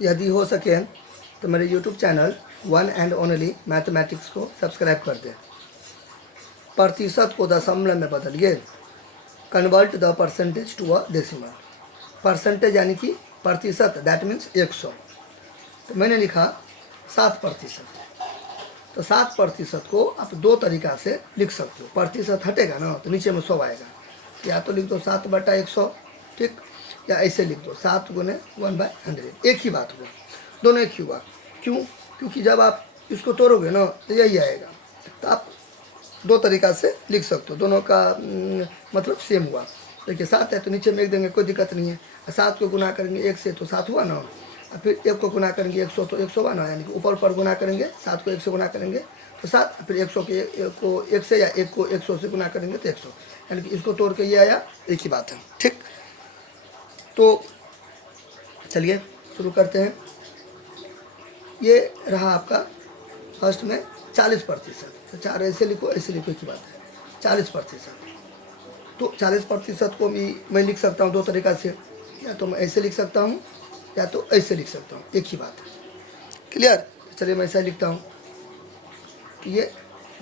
यदि हो सके तो मेरे YouTube channel one and only mathematics को सब्सक्राइब कर दें। प्रतिशत को दशमलव में बदलिए। Convert the percentage to a decimal. Percentage यानी कि प्रतिशत, दैट मीन्स 100। तो मैंने लिखा 7%। तो 7% को आप दो तरीका से लिख सकते हो। प्रतिशत हटेगा ना तो नीचे में 100 आएगा। या तो लिख दो 7/100, ठीक, या ऐसे लिख दो 7 गुने 1/100। एक ही बात हुआ, दोनों एक ही हुआ। क्यों? क्योंकि जब आप इसको तोड़ोगे ना तो यही आएगा। तो आप दो तरीका से लिख सकते हो, दोनों का मतलब सेम हुआ। देखिए 7 है तो नीचे में 1 देंगे, कोई दिक्कत नहीं है। 7 को गुना करेंगे 1 से तो 7 हुआ ना, और फिर 1 को गुना करेंगे 100 तो 100 हुआ ना, यानी कि ऊपर ऊपर गुना करेंगे। 7 को 1 से गुना करेंगे तो 7, फिर 100 को 1 से, या 1 को 100 से गुना करेंगे तो 100, यानी कि इसको तोड़ के ये आया। एक ही बात है, ठीक। तो चलिए शुरू करते हैं। ये रहा आपका फर्स्ट में 40%। तो 4 ऐसे लिखो, ऐसे लिखो, एक ही बात है 40%। तो 40% को भी मैं लिख सकता हूँ दो तरीक़ा से, या तो मैं ऐसे लिख सकता हूँ या तो ऐसे लिख सकता हूँ, एक ही बात है। क्लियर? चलिए मैं ऐसा लिखता हूँ कि ये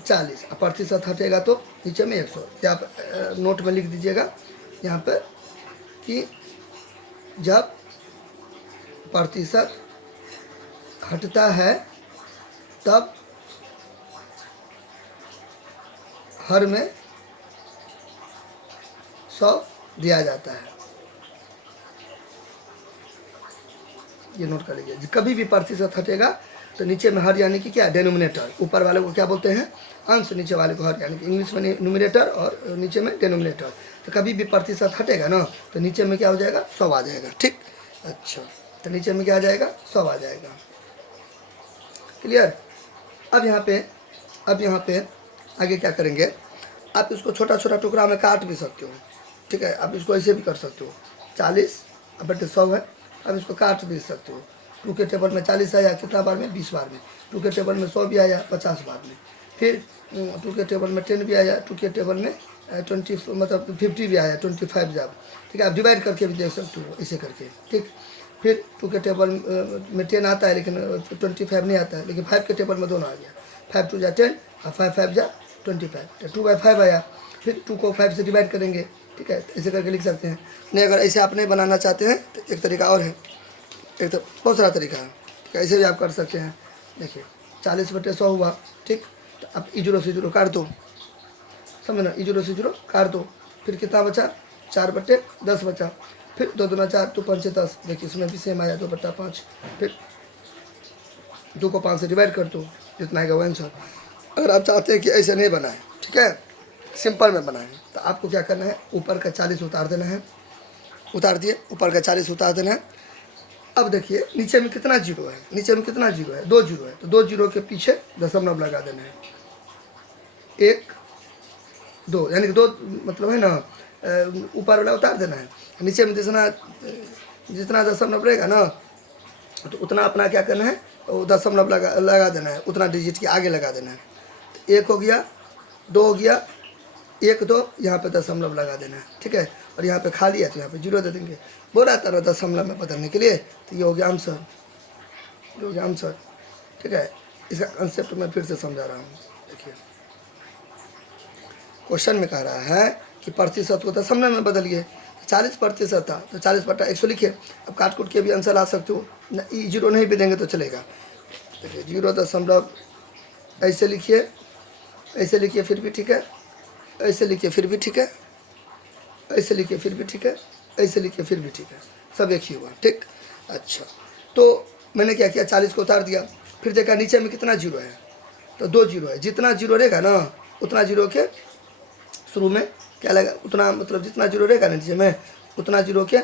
40, प्रतिशत हटेगा तो नीचे में 100। या आप नोट में लिख दीजिएगा यहाँ पर कि जब प्रतिशत हटता है तब हर में 100 दिया जाता है। ये नोट कर लीजिए। कभी भी प्रतिशत हटेगा तो नीचे में हर यानी कि क्या, डेनोमिनेटर। ऊपर वाले को क्या बोलते हैं, अंश, नीचे वाले को हर, यानी कि इंग्लिश में न्यूमरेटर और नीचे में डेनोमिनेटर। तो कभी भी प्रतिशत हटेगा ना तो नीचे में क्या हो जाएगा, 100 आ जाएगा, ठीक। अच्छा, तो नीचे में क्या आ जाएगा, 100 आ जाएगा। क्लियर? अब यहाँ पे आगे क्या करेंगे, आप इसको छोटा छोटा टुकड़ा में काट भी सकते हो, ठीक है। आप इसको ऐसे भी कर सकते हो, 40/100 है। अब इसको काट भी सकते हो। 2 के टेबल में 40 आया, कितना बार में, 20 बार में। 2 के टेबल में 100 भी आया, 50 बार में। फिर 2 के टेबल में 10 भी आया, 2 के टेबल में 20 मतलब 50 भी आया, 25 जब, ठीक है। आप डिवाइड करके भी देख सकते हो, ऐसे करके, ठीक। फिर 2 के टेबल में 10 आता है लेकिन 25 नहीं आता है, लेकिन 5 के टेबल में दोनों आ गया। 5 2 जा 10 और 5 5 जा 25, तो 2/5 आया। फिर 2 को 5 से डिवाइड करेंगे, ठीक है, ऐसे करके लिख सकते हैं। नहीं, अगर ऐसे आप नहीं बनाना चाहते हैं तो एक तरीका और है, एक तो बहुत सारा तरीका है, ठीक है, ऐसे भी आप कर सकते हैं। देखिए 40/100 हुआ, ठीक। तो अब E0 से 0 काट दो, समझ ना, E0 से 0 काट दो। फिर कितना बचा, 4/10 बचा। फिर 2 दूना 4, 2 5 10। देखिए इसमें भी सेम आया, 2/5। फिर 2 को 5 से डिवाइड कर दो, जितना आएगा वो आंसर। अगर आप चाहते हैं कि ऐसे नहीं बनाए, ठीक है, सिंपल में बनाएं, तो आपको क्या करना है, ऊपर का 40 उतार देना है। उतार दिए, ऊपर का 40 उतार देना है। अब देखिए नीचे में कितना जीरो है, नीचे में कितना जीरो है, 2 जीरो है। तो 2 जीरो के पीछे दशमलव लगा देना है, 1 2, यानी कि 2 मतलब है ना, ऊपर वाला उतार देना है। नीचे में जितना दशमलव रहेगा ना तो उतना अपना क्या करना है, वो दशमलव लगा देना है, उतना डिजिट के आगे लगा देना है। तो 1 हो गया, 2 हो गया, 1 2, यहाँ पे दशमलव लगा देना है, ठीक है। और यहाँ पे खाली है तो यहाँ पे 0 दे देंगे। बोला था ना दशमलव में बदलने के लिए, तो ये हो गया आंसर, ये हो गया आंसर, ठीक है। इसका कंसेप्ट मैं फिर से समझा रहा हूँ। देखिए क्वेश्चन में कह रहा है कि प्रतिशत को दशमलव में बदलिए। 40% था तो 40/100 लिखिए। अब काट कूट के भी आंसर ला सकते हो, जीरो नहीं भी देंगे तो चलेगा। देखिए 0 ऐसे लिखिए, ऐसे लिखिए फिर भी ठीक है, ऐसे लिखिए फिर भी ठीक है, ऐसे लिखिए फिर भी ठीक है, ऐसे लिखिए फिर भी ठीक है, सब एक ही हुआ, ठीक। अच्छा, तो मैंने क्या किया, 40 को उतार दिया। फिर देखा नीचे में कितना जीरो है, तो 2 जीरो है। जितना जीरो रहेगा ना उतना जीरो के शुरू में क्या लगा, उतना मतलब जितना जीरो रहेगा ना नीचे में उतना जीरो के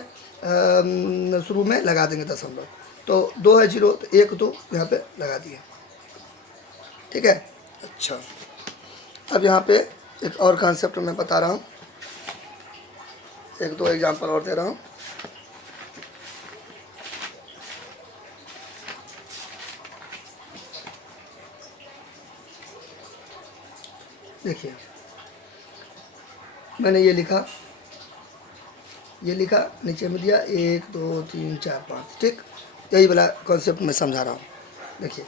शुरू में लगा देंगे दशमलव। तो 2 है जीरो, तो 1 2 यहाँ पे लगा दिए, ठीक है। अच्छा, अब यहाँ पे एक और कॉन्सेप्ट मैं बता रहा हूँ, 1 2 एग्जाम्पल और दे रहा हूँ। देखिए मैंने ये लिखा, नीचे में दिया 1 2 3 4 5, ठीक। यही वाला कॉन्सेप्ट मैं समझा रहा हूँ। देखिए,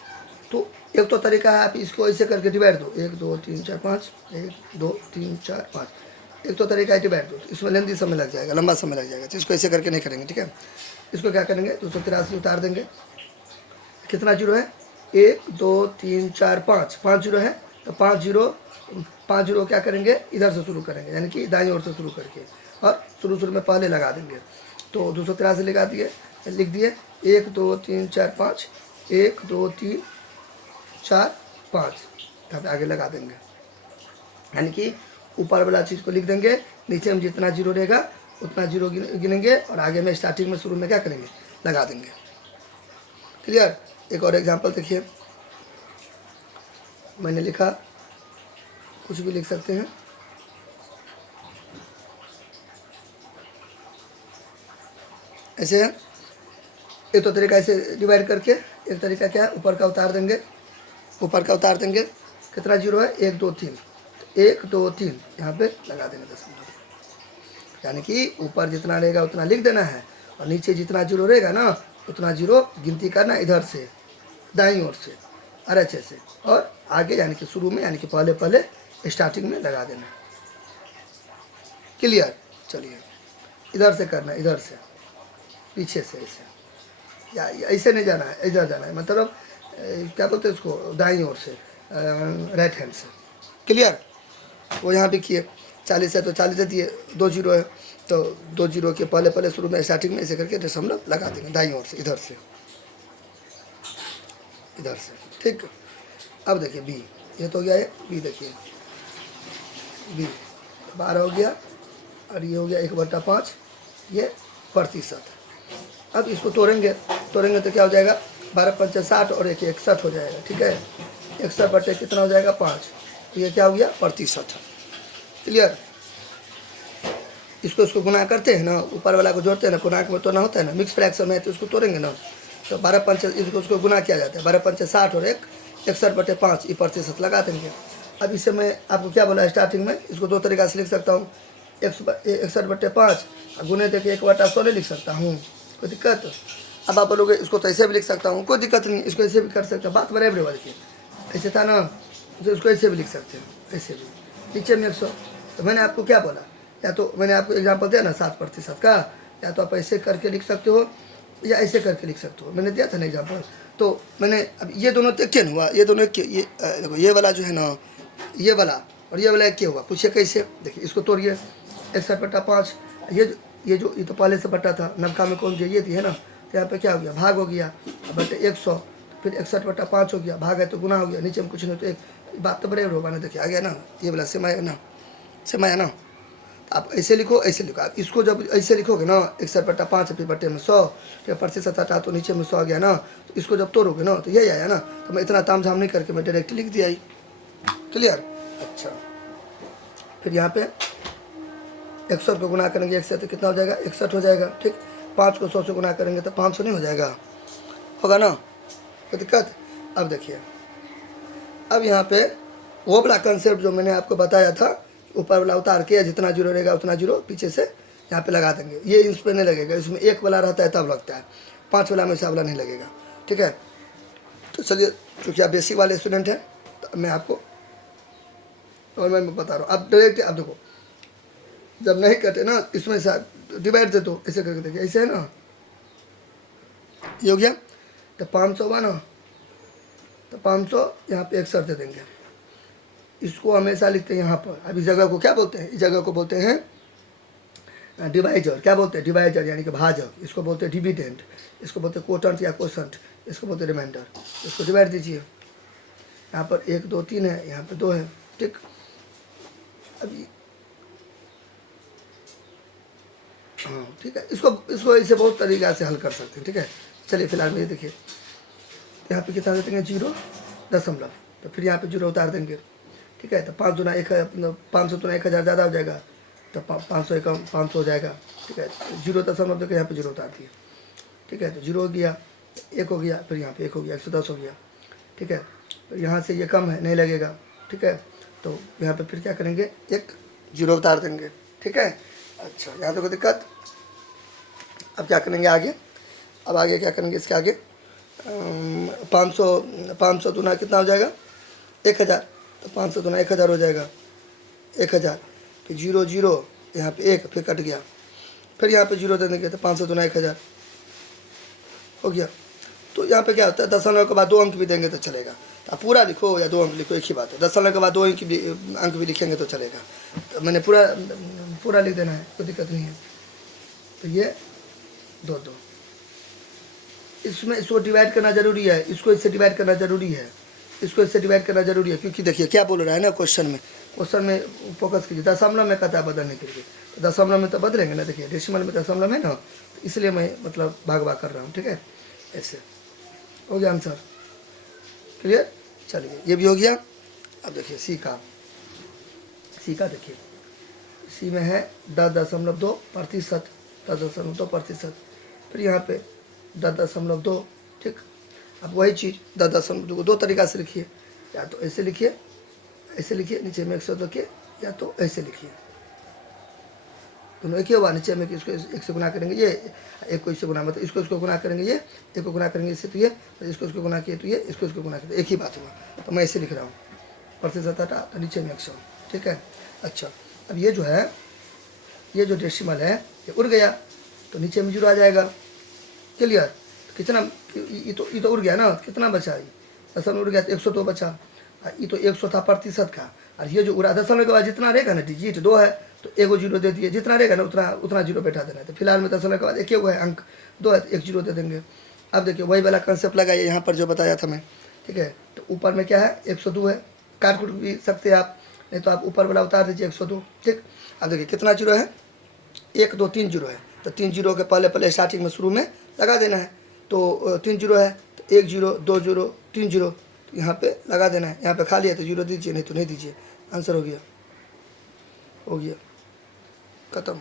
तो एक तो तरीका है आप इसको ऐसे करके डिवाइड दो, 1 2 3 4 5, 1 2 3 4 5, एक तो तरीका है डिवाइड दो, इसमें लेंदी समय लग जाएगा, लंबा समय लग जाएगा, तो इसको ऐसे करके नहीं करेंगे। ठीक है, इसको क्या करेंगे, 283 उतार देंगे, कितना जीरो है, 1 2 3 4 5, 5 जीरो है, तो 5 जीरो क्या करेंगे, इधर से शुरू करेंगे, यानी कि दाईं ओर से शुरू करके, और शुरू में पहले लगा देंगे। तो 283 लगा दिए, लिख दिए 1 2 3 4 5, 1 2 3 4 5, यहाँ पे आगे लगा देंगे, यानी कि ऊपर वाला चीज़ को लिख देंगे, नीचे में जितना जीरो रहेगा उतना जीरो गिनेंगे, और आगे में स्टार्टिंग में शुरू में क्या करेंगे, लगा देंगे। क्लियर। एक और एग्जांपल देखिए, मैंने लिखा, कुछ भी लिख सकते हैं, ऐसे एक तो तरीका ऐसे डिवाइड करके, एक तरीका क्या है, ऊपर का उतार देंगे, ऊपर का उतार देंगे, कितना जीरो है, 1 2 3, 1 2 3 यहाँ पे लगा देंगे दशमलव, यानी कि ऊपर जितना रहेगा उतना लिख देना है, और नीचे जितना जीरो रहेगा ना उतना जीरो गिनती करना इधर से दाईं ओर से, और अच्छे से, और आगे यानी कि शुरू में, यानी कि पहले स्टार्टिंग में लगा देना। क्लियर। चलिए, इधर से करना, इधर से पीछे से, ऐसे या ऐसे नहीं जाना है, इधर जाना है, मतलब क्या बोलते हैं इसको, दाईं ओर से, राइट हैंड से। क्लियर। वो यहाँ पे किए 40 है तो 40 दे दिए, 2 जीरो है तो 2 जीरो के पहले शुरू में स्टार्टिंग में ऐसे करके दशमलव लगा देंगे दाईं ओर से, इधर से, इधर से। ठीक। अब देखिए बी, ये तो हो गया है बी, देखिए बी 12 हो गया, और ये हो गया 1/5, ये प्रतिशत। अब इसको तोड़ेंगे तो क्या हो जाएगा, 12 5 60 और 1 61 हो जाएगा। ठीक है, 61 बटे कितना हो जाएगा, 5, तो ये क्या हो गया, प्रतिशत। क्लियर। इसको गुना करते हैं ना, ऊपर वाला को जोड़ते हैं ना, पूर्णांक में तोड़ना होता है ना, मिक्स फ्रैक्शन में, तो इसको तोड़ेंगे ना, तो 12 5 इसको गुना किया जाता है, 12 5 60 और 1 61 बटे 5, ये प्रतिशत लगा देंगे। अब इसे मैं आपको क्या बोला स्टार्टिंग में, इसको दो तरीका से लिख सकता हूँ, 61 बटे 5 गुने देके 1/16 लिख सकता हूँ, कोई दिक्कत। अब आप बोलोगे इसको तो ऐसे भी लिख सकता हूँ, कोई दिक्कत नहीं, इसको ऐसे भी कर सकते हैं, बात बराबर है की, ऐसे था ना, तो इसको ऐसे भी लिख सकते हैं, ऐसे भी, नीचे में 100। तो मैंने आपको क्या बोला, या तो मैंने आपको एग्जांपल दिया ना 7% का, या तो आप ऐसे करके लिख सकते हो या ऐसे करके लिख सकते हो, मैंने दिया था ना एग्जांपल। तो मैंने अब ये दोनों एक क्या हुआ, ये दोनों एक, ये देखो ये वाला जो है ना, ये वाला और ये वाला एक क्या हुआ, पूछिए कैसे। देखिए इसको तोड़िए, 61 बटा 5, ये तो पहले से बटा था, नबका में कौन दिया, ये थी है ना, तो यहाँ पे क्या हो गया, भाग हो गया, बटे 100, फिर 61 बटा 5 हो गया, भाग है तो गुना हो गया, नीचे में कुछ नहीं तो एक, बात तो बराबर होगा ना। देखिए आ गया ना, ये वाला सेम ना, सेम आया ना। आप ऐसे लिखो, ऐसे लिखो, आप इसको जब ऐसे लिखोगे ना, 61 बटा 5 फिर बटे में 100, फिर प्रतिशत हटा तो नीचे में 100 आ गया ना, तो इसको जब तोड़ोगे ना तो यही आया ना, तो मैं इतना ताम झाम नहीं करके मैं डायरेक्ट लिख दिया ही। क्लियर। अच्छा, फिर यहाँ पे 100 को गुना करेंगे 1 से तो कितना हो जाएगा, 61 हो जाएगा। ठीक, 5 को 100 से गुना करेंगे तो 500 नहीं हो जाएगा, होगा ना, कोई दिक्कत। अब देखिए, अब यहाँ पे वो वाला कंसेप्ट जो मैंने आपको बताया था, ऊपर वाला उतार के जितना जीरो रहेगा उतना जीरो पीछे से यहाँ पे लगा देंगे, ये इस पर नहीं लगेगा, इसमें 1 वाला रहता है तब लगता है, 5 वाला में से वाला नहीं लगेगा। ठीक है, तो चलिए, चूँकि आप बेसिक वाले स्टूडेंट हैं तो मैं आपको और मैं बता रहा हूँ, आप डायरेक्ट आप देखो, जब नहीं करते ना इसमें से डिवाइड दे दो, ऐसे करके देखिए, ऐसे है ना, ये हो गया, तो 500 हुआ ना, तो 500 यहाँ पे 61 दे देंगे, इसको हमेशा लिखते हैं यहाँ पर। अब इस जगह को क्या बोलते हैं, इस जगह को बोलते हैं डिवाइजर, क्या बोलते हैं, डिवाइजर यानी कि भाजक, इसको बोलते हैं डिविडेंड, इसको बोलते हैं कोटेंट या कोशंट, इसको बोलते हैं रिमाइंडर। इसको डिवाइड दीजिए, यहाँ पर 1 2 3 है, यहाँ पर 2 है। ठीक, अभी हाँ ठीक है, इसको ऐसे बहुत तरीक़ा से हल कर सकते हैं। ठीक है, चलिए फिलहाल ये देखिए, यहाँ पे कितना देते हैं, 0.0, तो फिर यहाँ पे 0 उतार देंगे। ठीक है, तो 5 दूना 1, 500 दूना 1000 ज़्यादा हो जाएगा, तो 500 कम 500 हो जाएगा। ठीक है, 0.0 देकर यहाँ पे 0 उतार दिए। ठीक है, तो 0 हो गया, 1 हो गया, फिर यहाँ पे 1 हो गया, 110 हो गया। ठीक है, तो यहाँ से ये कम है, नहीं लगेगा। ठीक है, तो यहाँ पे फिर क्या करेंगे, 1 0 उतार देंगे। ठीक है, अच्छा यहाँ तो कोई दिक्कत। अब क्या करेंगे आगे, अब आगे क्या करेंगे, इसके आगे 500 दूना कितना हो जाएगा 1000, तो 500 दूना 1000 हो जाएगा 1000, फिर 0 0 यहाँ पे 1 फिर कट गया, फिर यहाँ पे 0 दे देंगे तो 500 दूना 1000 हो गया। तो यहाँ पे क्या होता है, दशमलव के बाद 2 अंक भी देंगे तो चलेगा। तो आप पूरा लिखो या 2 अंक लिखो, एक ही बात है। दशमलव के बाद 2 अंक भी लिखेंगे तो चलेगा। तो मैंने पूरा लिख देना है, कोई दिक्कत नहीं है। तो ये 2 2, इसमें इसको डिवाइड करना जरूरी है, इसको इससे डिवाइड करना जरूरी है, इसको इससे डिवाइड करना जरूरी है, क्योंकि देखिए क्या बोल रहा है ना क्वेश्चन में फोकस कीजिए। दशमलव में कहता है बदलने के लिए, तो दशमलव में तो बदलेंगे ना। देखिए डेसिमल में दशमलव है ना, तो इसलिए मैं मतलब भाग कर रहा हूँ, ठीक है। ऐसे हो गया आंसर, क्लियर। चलिए ये भी हो गया। अब देखिए सी का देखिए, सी में है 10.2%, 10.2%, फिर यहाँ पे 10.2, ठीक। अब वही चीज़ 10.2 को 2 तरीक़ा से लिखिए, या तो ऐसे लिखिए नीचे में 102 के, या तो ऐसे लिखिए, दोनों एक ही हुआ। नीचे में इसको 1 से गुना करेंगे, ये 1 को इससे गुना, मतलब इसको गुना करेंगे, ये 1 को गुना करेंगे इससे, तो ये, तो इसको गुना किए तो ये, इसको गुना किए तो एक ही बात हुआ। तो मैं ऐसे लिख रहा हूँ, प्रतिशत हटा तो नीचे में 100, ठीक है। अच्छा, अब ये जो है, ये जो डेसिमल है ये उड़ गया, तो नीचे में 0 आ जाएगा, क्लियर। कितना, ये तो उड़ गया ना, कितना बचा, ये दशमलव उड़ गया तो 102 बचा। ये तो 100 था प्रतिशत का, और ये जो उड़ा दशमलव के बाद जितना रहेगा ना, डिजिट 2 है तो 1 0 दे दिए, जितना रहेगा ना उतना 0 बैठा देना है। तो फिलहाल में दशमलव के बाद 1 है, अंक 2 है तो 1 0 दे देंगे। अब देखिए वही वाला कंसेप्ट लगाइए यहाँ पर जो बताया था मैं, ठीक है। तो ऊपर में क्या है 102 है, काट कूट भी सकते हैं आप, नहीं तो आप ऊपर वाला उतार दीजिए 102, ठीक। अब देखिए कितना 0 है, 1 2 3 0 है, तो 3 0 के पहले स्टार्टिंग में शुरू में लगा देना है। तो 3 0 है तो 1 0 2 0 3 0 यहाँ पे लगा देना है। यहाँ पे खाली है तो 0 दीजिए, नहीं तो नहीं दीजिए। आंसर हो गया, खत्म।